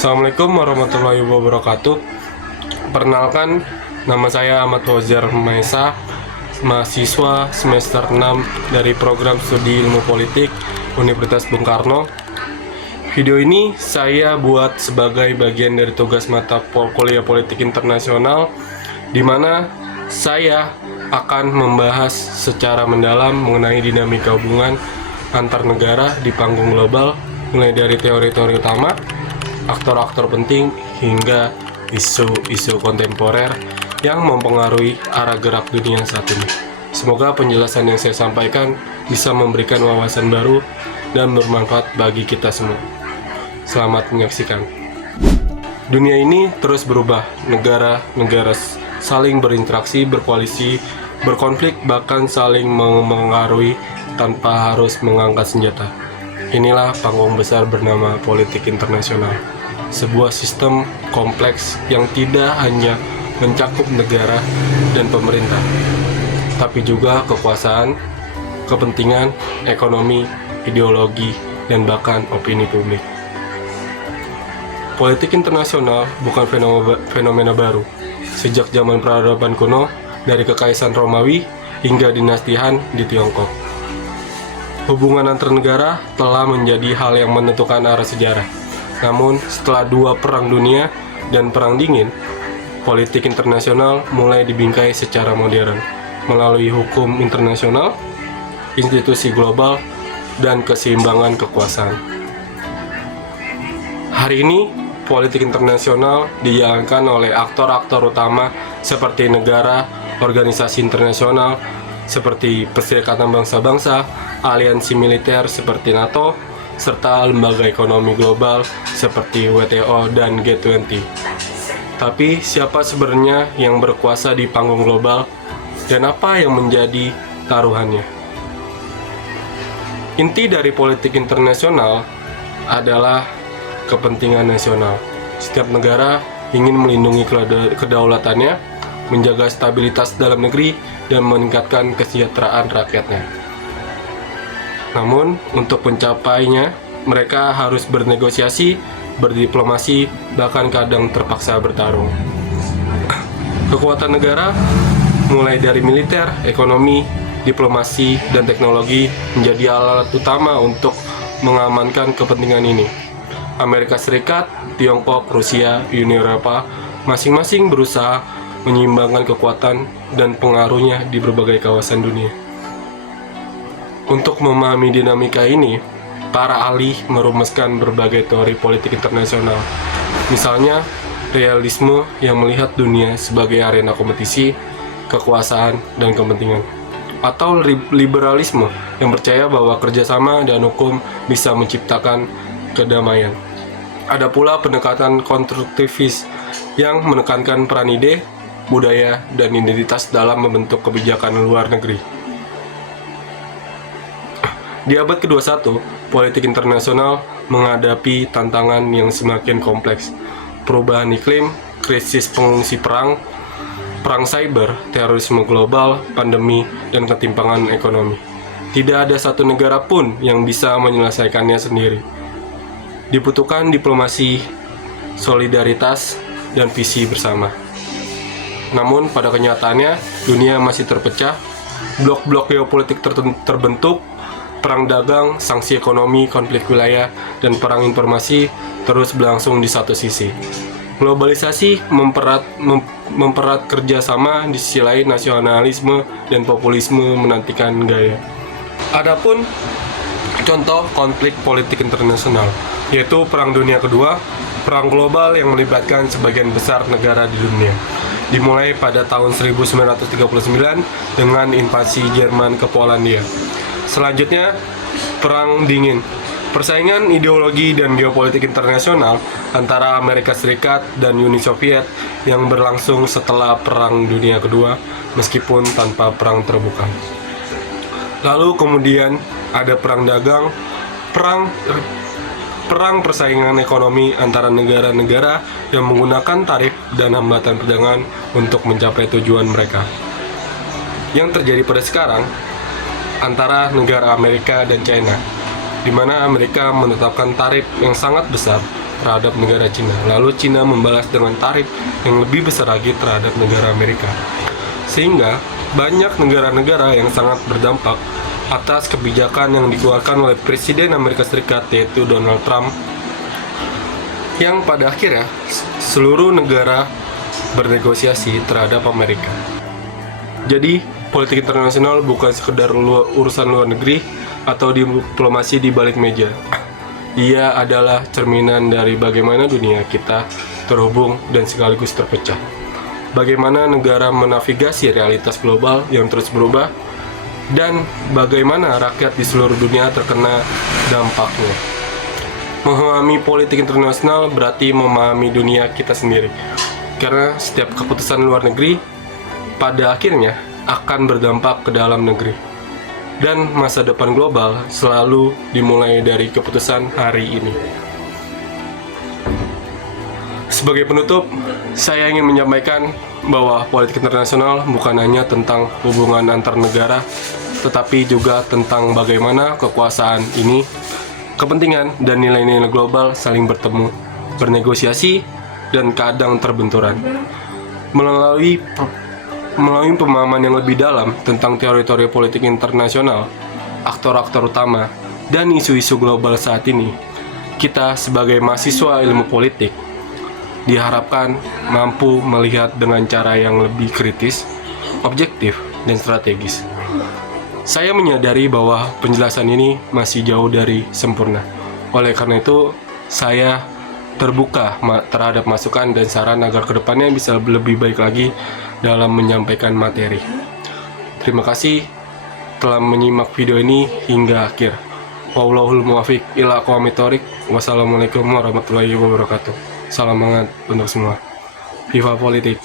Assalamualaikum warahmatullahi wabarakatuh. Perkenalkan, nama saya Ahmad Fauzar Maesa, mahasiswa semester 6 dari program studi ilmu politik Universitas Bung Karno. Video ini saya buat sebagai bagian dari tugas mata kuliah politik internasional, di mana saya akan membahas secara mendalam mengenai dinamika hubungan antar negara di panggung global, mulai dari teori-teori utama, aktor-aktor penting, hingga isu-isu kontemporer yang mempengaruhi arah gerak dunia saat ini. Semoga penjelasan yang saya sampaikan bisa memberikan wawasan baru dan bermanfaat bagi kita semua. Selamat menyaksikan. Dunia ini terus berubah, negara-negara saling berinteraksi, berkoalisi, berkonflik, bahkan saling mengaruhi tanpa harus mengangkat senjata. Inilah panggung besar bernama politik internasional, sebuah sistem kompleks yang tidak hanya mencakup negara dan pemerintah, tapi juga kekuasaan, kepentingan, ekonomi, ideologi, dan bahkan opini publik. Politik internasional bukan fenomena baru. Sejak zaman peradaban kuno, dari kekaisaran Romawi hingga dinasti Han di Tiongkok, hubungan antar negara telah menjadi hal yang menentukan arah sejarah. Namun, setelah dua perang dunia dan perang dingin, politik internasional mulai dibingkai secara modern melalui hukum internasional, institusi global, dan keseimbangan kekuasaan. Hari ini, politik internasional dijalankan oleh aktor-aktor utama seperti negara, organisasi internasional seperti Perserikatan Bangsa-Bangsa, aliansi militer seperti NATO, serta lembaga ekonomi global seperti WTO dan G20. Tapi siapa sebenarnya yang berkuasa di panggung global dan apa yang menjadi taruhannya? Inti dari politik internasional adalah kepentingan nasional. Setiap negara ingin melindungi kedaulatannya, menjaga stabilitas dalam negeri, dan meningkatkan kesejahteraan rakyatnya. Namun, untuk mencapainya, mereka harus bernegosiasi, berdiplomasi, bahkan kadang terpaksa bertarung. Kekuatan negara, mulai dari militer, ekonomi, diplomasi, dan teknologi, menjadi alat utama untuk mengamankan kepentingan ini. Amerika Serikat, Tiongkok, Rusia, Uni Eropa, masing-masing berusaha menyeimbangkan kekuatan dan pengaruhnya di berbagai kawasan dunia. Untuk memahami dinamika ini, para ahli merumuskan berbagai teori politik internasional. Misalnya, realisme yang melihat dunia sebagai arena kompetisi, kekuasaan, dan kepentingan. Atau liberalisme yang percaya bahwa kerjasama dan hukum bisa menciptakan kedamaian. Ada pula pendekatan konstruktivis yang menekankan peran ide, budaya, dan identitas dalam membentuk kebijakan luar negeri. Di abad ke-21, politik internasional menghadapi tantangan yang semakin kompleks. Perubahan iklim, krisis pengungsi perang, perang cyber, terorisme global, pandemi, dan ketimpangan ekonomi. Tidak ada satu negara pun yang bisa menyelesaikannya sendiri. Dibutuhkan diplomasi, solidaritas, dan visi bersama. Namun pada kenyataannya, dunia masih terpecah, blok-blok geopolitik terbentuk, perang dagang, sanksi ekonomi, konflik wilayah, dan perang informasi terus berlangsung di satu sisi. Globalisasi mempererat kerjasama, di sisi lain nasionalisme dan populisme menantikan gaya. Adapun contoh konflik politik internasional, yaitu Perang Dunia Kedua, perang global yang melibatkan sebagian besar negara di dunia. Dimulai pada tahun 1939 dengan invasi Jerman ke Polandia. Selanjutnya, Perang Dingin. Persaingan ideologi dan geopolitik internasional antara Amerika Serikat dan Uni Soviet yang berlangsung setelah Perang Dunia Kedua, meskipun tanpa perang terbuka. Lalu kemudian ada perang dagang, perang persaingan ekonomi antara negara-negara yang menggunakan tarif dan hambatan perdagangan untuk mencapai tujuan mereka. Yang terjadi pada sekarang antara negara Amerika dan China, di mana Amerika menetapkan tarif yang sangat besar terhadap negara Cina. Lalu Cina membalas dengan tarif yang lebih besar lagi terhadap negara Amerika. Sehingga banyak negara-negara yang sangat berdampak atas kebijakan yang dikeluarkan oleh Presiden Amerika Serikat, yaitu Donald Trump, yang pada akhirnya seluruh negara bernegosiasi terhadap Amerika. Jadi, politik internasional bukan sekedar urusan luar negeri atau diplomasi di balik meja. Ia adalah cerminan dari bagaimana dunia kita terhubung dan sekaligus terpecah. Bagaimana negara menavigasi realitas global yang terus berubah, dan bagaimana rakyat di seluruh dunia terkena dampaknya. Memahami politik internasional berarti memahami dunia kita sendiri, karena setiap keputusan luar negeri pada akhirnya akan berdampak ke dalam negeri. Dan masa depan global selalu dimulai dari keputusan hari ini. Sebagai penutup, saya ingin menyampaikan bahwa politik internasional bukan hanya tentang hubungan antar negara, tetapi juga tentang bagaimana kekuasaan ini, kepentingan dan nilai-nilai global saling bertemu, bernegosiasi, dan kadang terbenturan. Melalui pemahaman yang lebih dalam tentang teori-teori politik internasional, aktor-aktor utama, dan isu-isu global saat ini, kita sebagai mahasiswa ilmu politik diharapkan mampu melihat dengan cara yang lebih kritis, objektif, dan strategis. Saya menyadari bahwa penjelasan ini masih jauh dari sempurna. Oleh karena itu, saya terbuka terhadap masukan dan saran agar kedepannya bisa lebih baik lagi dalam menyampaikan materi. Terima kasih telah menyimak video ini hingga akhir. Wallahul muwaffiq ila aqwamit thoriq. Wassalamualaikum warahmatullahi wabarakatuh. Salam hangat untuk semua. Viva Politik.